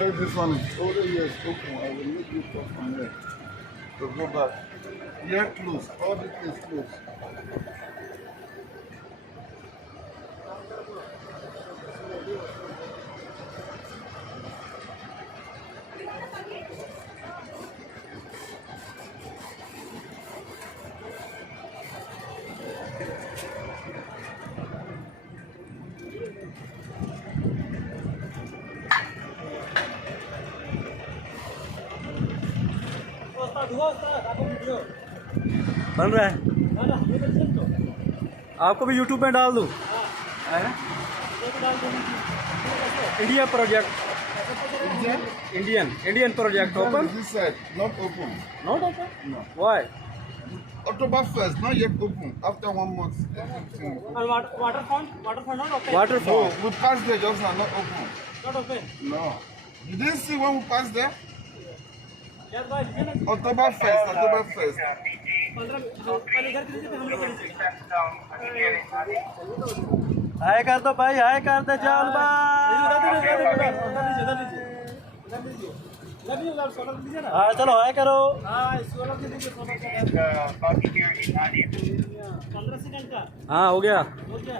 This one is older, yes, open. I will make you talk from here. So go back. Here close. All the place close. बन रहा है, आपको भी YouTube में डाल दूँ। India project, Indian project open, This side, not open. Not open, No. Why? October 1st, not yet open. After 1 month, everything will open. Waterfront not open. No, waterfall we passed there just now, not open. Not open. No. You didn't see when we passed there? यार भाई October 1st, October 1st. 15 पहले इधर के नीचे हम लोग हाय कर दो भाई, हाय कर दे चल भाई। हाँ चलो हाय करो। 15 सेकंड का हाँ हो गया। हो गया।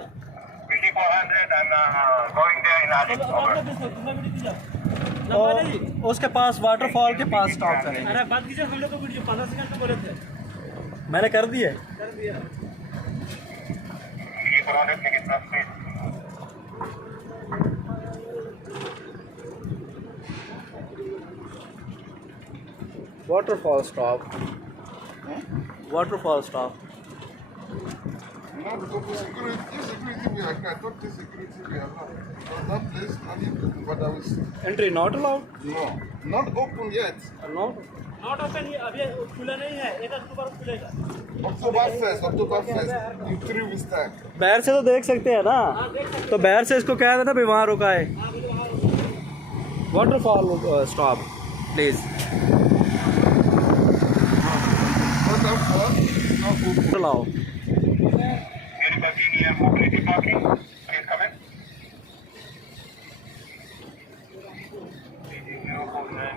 5400 and going there in Addis और उसके पास वाटरफॉल के पास स्टॉप करेंगे। अरे बात कीजिए हम लोग को वीडियो 15 सेकंड पे बोले थे। मैंने कर दिया है। कर दिया। 400 tickets left, please. Waterfall stop, waterfall stop. No, because the security we are here. I thought the security we are not. But that place, not even, but I was, entry not allowed, no, not open yet. Not. Not open अभी खुला नहीं है, 1 अक्टूबर को खुलेगा। October 1st, in 3 weeks time. बैर से तो देख सकते हैं ना, हां देख सकते तो बैर से इसको कह देना भी वहाँ रुका है। हैं। हां वीडियो वहां waterfall stop please. Waterfall is not open. लाओ। Any parking near mobility parking? Please come in. 049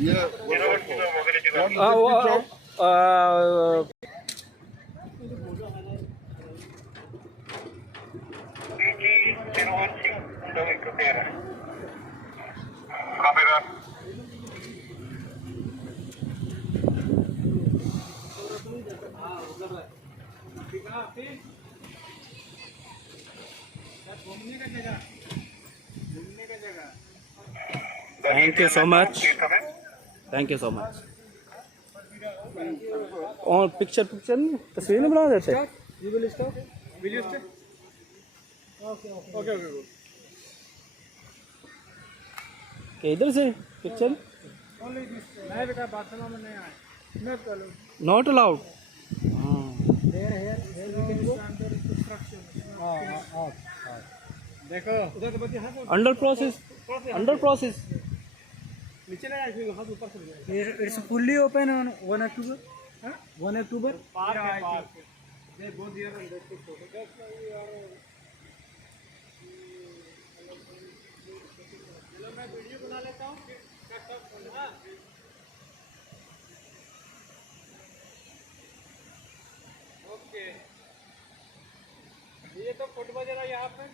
Yeah, mobility what parking. is the picture? PG 016 showing to there. Copy that. Thank you so much. Please come in. Thank you so much. और picture तस्वीर नहीं बना देते? You will stop? Will you stay? Okay. कि इधर से picture Only this. नहीं बेटा बाथरूम में नहीं आए। Not allowed. Not allowed. Here we can go. Under construction. देखो उधर तो बच्चे हाथ अंडर प्रोसेस, अंडर प्रोसेस। नीचे नहीं आए, हाथ ऊपर से जाए। It's fully open on 1 October. 1 October. Park है park. They both here and they take photo. चलो मैं वीडियो बना लेता हूँ। ओके। ये तो फुटबॉल जरा यहाँ पे।